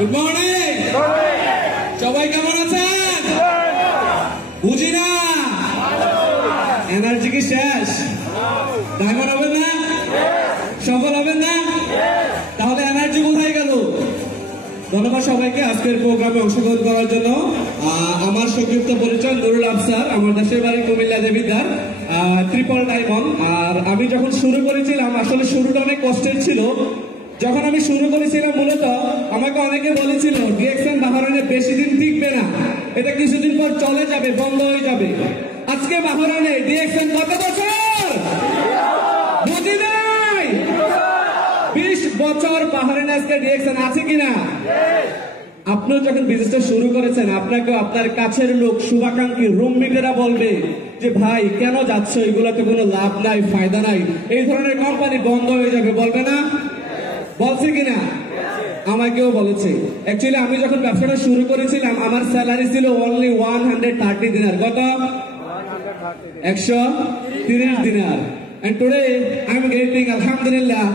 Good morning. সবাই কেমন আছেন? বুঝি না, এনার্জি কি শেষ? ডায়মন্ড হবেন না? সফল হবেন না? তাহলে এনার্জি কোথায় গেল? ধন্যবাদ সবাইকে আজকের প্রোগ্রামে অংশগ্রহণ করার জন্য। আমার সংক্ষিপ্ত পরিচয় নুরুল আফসার, আমার দেশের বাড়ি কুমিল্লা দেবিদ্বার, ট্রিপল ডায়মন্ড। আর আমি যখন শুরু করেছিলাম, আসলে শুরুটা অনেক কষ্টের ছিল। যখন আমি শুরু করেছিলাম মূলত আমাকে অনেকে বলেছিল ডিএক্সএন বাহরাইনে বেশি দিন টিকবে না, এটা কিছুদিন পর চলে যাবে, বন্ধ হয়ে যাবে। আজকে বাহরাইনে ডিএক্সএন কত বছর? বুঝি নাই। 20 বছর বাহরাইনে আজকে ডিএক্সএন আছে কিনা? আপনিও যখন বিজনেসটা শুরু করেছেন, আপনাকে আপনার কাছের লোক, শুভাকাঙ্ক্ষী, রুমমেটেরা বলবে যে ভাই কেন যাচ্ছ, এগুলোতে কোনো লাভ নাই, ফায়দা নাই, এই ধরনের কোম্পানি বন্ধ হয়ে যাবে, বলবে না? বলছে কিনা? আমাকেও বলেছে। অ্যাকচুয়ালি আমি যখন ব্যবসাটা শুরু করেছিলাম আমার স্যালারি ছিল অনলি 130 দিনার। কত? 130 দিনার। And today I'm getting alhamdulillah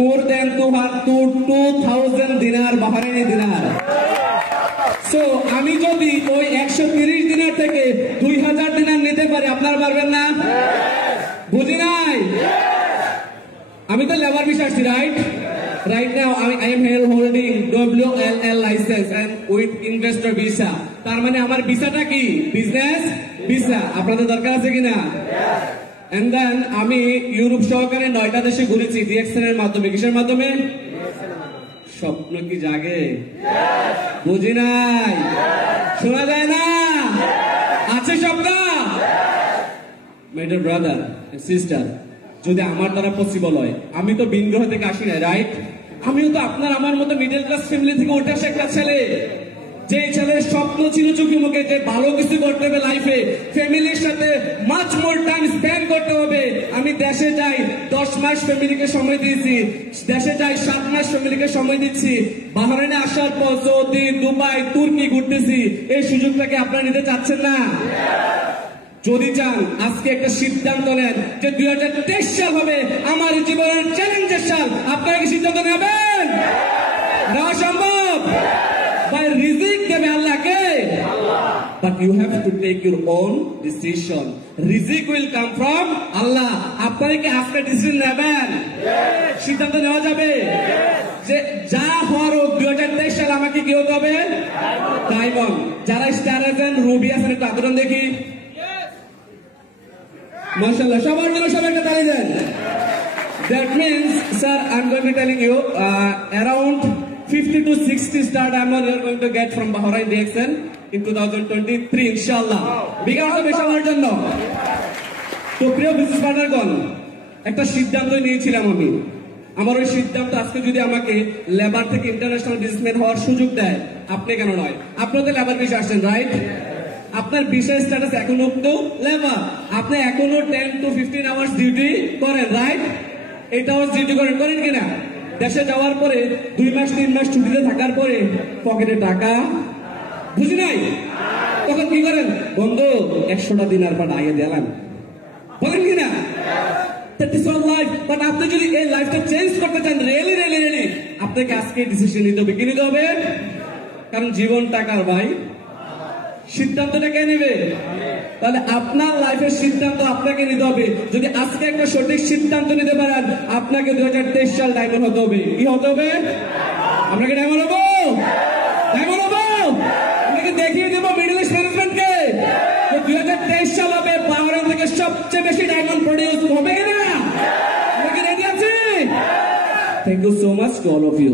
more than 2000 dinar Bahraini dinar. So আমি যদি ওই 130 দিনার থেকে 2000 দিনার নিতে পারি, আপনারা পারবেন না? বুঝি নাই। আমি তো লেবার ভিসা আসছি, right now I am here holding WLL license and with investor visa. তার মানে আমার ভিসাটা কি? Business visa. আপনাদের দরকার আছে কিনা? And then আমি ইউরোপ সহকারে 9টা দেশে ঘুরেছি ডিএক্সএন এর মাধ্যমে। কিসের মাধ্যমে? স্বপ্ন কি জাগে? বুঝি নাই। শোনা যায় না? আছে স্বপ্ন? My dear brother and sister, যদি আমার দ্বারা পসিবল হয়, আমি তো ভিনগ্রহ থেকে আসি না, রাইট? আমিও তো আপনার আমার মতো মিডল ক্লাস ফ্যামিলি থেকে উঠে আসা একটা ছেলে। যে ছেলের স্বপ্ন ছিল চোখে মুখে যে ভালো কিছু করতে হবে লাইফে, ফ্যামিলির সাথে মাচ মোর টাইম স্পেন্ড করতে হবে। আমি দেশে যাই 10 মাস ফ্যামিলিকে সময় দিয়েছি, দেশে যাই 7 মাস ফ্যামিলিকে সময় দিচ্ছি। বাহরাইনে আসার পর সৌদি, দুবাই, তুর্কি ঘুরতেছি। এই সুযোগটাকে আপনারা নিতে চাচ্ছেন না? যদি চান আজকে একটা সিদ্ধান্ত নেন যে 2023 সাল হবে আমার জীবনের চ্যালেঞ্জের সাল। আপনারা কি সিদ্ধান্ত নেবেন? নেওয়া সম্ভব? ভাই রিজিক দেবে আল্লাহকে, but you have to take your own decision. রিজিক will come from Allah. আপনারা কি আজকে ডিসিশন নেবেন? সিদ্ধান্ত নেওয়া যাবে যে যা হওয়ার 2023 সাল আমাকে কি হতে হবে? ডায়মন্ড। যারা স্টার আছেন, রুবি আছেন, একটু আদরণ দেখি। মাশাআল্লাহ, সবার জন্য সবাইকে তালি দেন। That means, sir, I'm going to be telling you around 50 to 60 star diamond you're going to get from Bahrain DXN in 2023, inshallah. বিকাশ হবে সবার জন্য। তো প্রিয় বিজনেস পার্টনারগণ, একটা সিদ্ধান্ত নিয়েছিলাম আমি। আমার ওই সিদ্ধান্ত আজকে যদি আমাকে লেবার থেকে ইন্টারন্যাশনাল বিজনেসম্যান হওয়ার সুযোগ দেয়, আপনি কেন নয়? আপনি তো লেবার ভিসা আসছেন, রাইট? আপনার ভিসা স্ট্যাটাস এখনো তো লেবার। আপনি এখনো 10 to 15 আওয়ার্স ডিউটি করেন, রাইট? 8 আওয়ার্স ডিউটি করেন কিনা? দেশে যাওয়ার পরে 2 মাস 3 মাস ছুটিতে থাকার পরে পকেটে টাকা, বুঝি নাই, তখন কি করেন? বন্ধু 100টা দিনার পাঠাইয়ে দিলাম, বলেন কিনা? That is all life. But আপনি যদি এই লাইফটা চেঞ্জ করতে চান, রিয়েলি আপনাকে আজকে ডিসিশন নিতে হবে। কি নিতে হবে? কারণ জীবন টাকার ভাই। সিদ্ধান্তটা কে নেবে? তাহলে আপনার লাইফের সিদ্ধান্ত আপনাকে নিতে হবে। যদি আজকে একটা সঠিক সিদ্ধান্ত নিতে পারেন, আপনাকে 2023 সাল ডায়মন্ড হতে হবে। কি হতে হবে? আপনাকে ডায়মন্ড হবো, ডায়মন্ড হবো। আপনাকে দেখিয়ে দেবো মিডল ইস্ট ম্যানেজমেন্টকে 2023 সাল হবে বাহরাইন থেকে সবচেয়ে বেশি ডায়মন্ড প্রডিউস হবে কিনা? আমরা কি রেডি আছি? Thank you so much to all of you.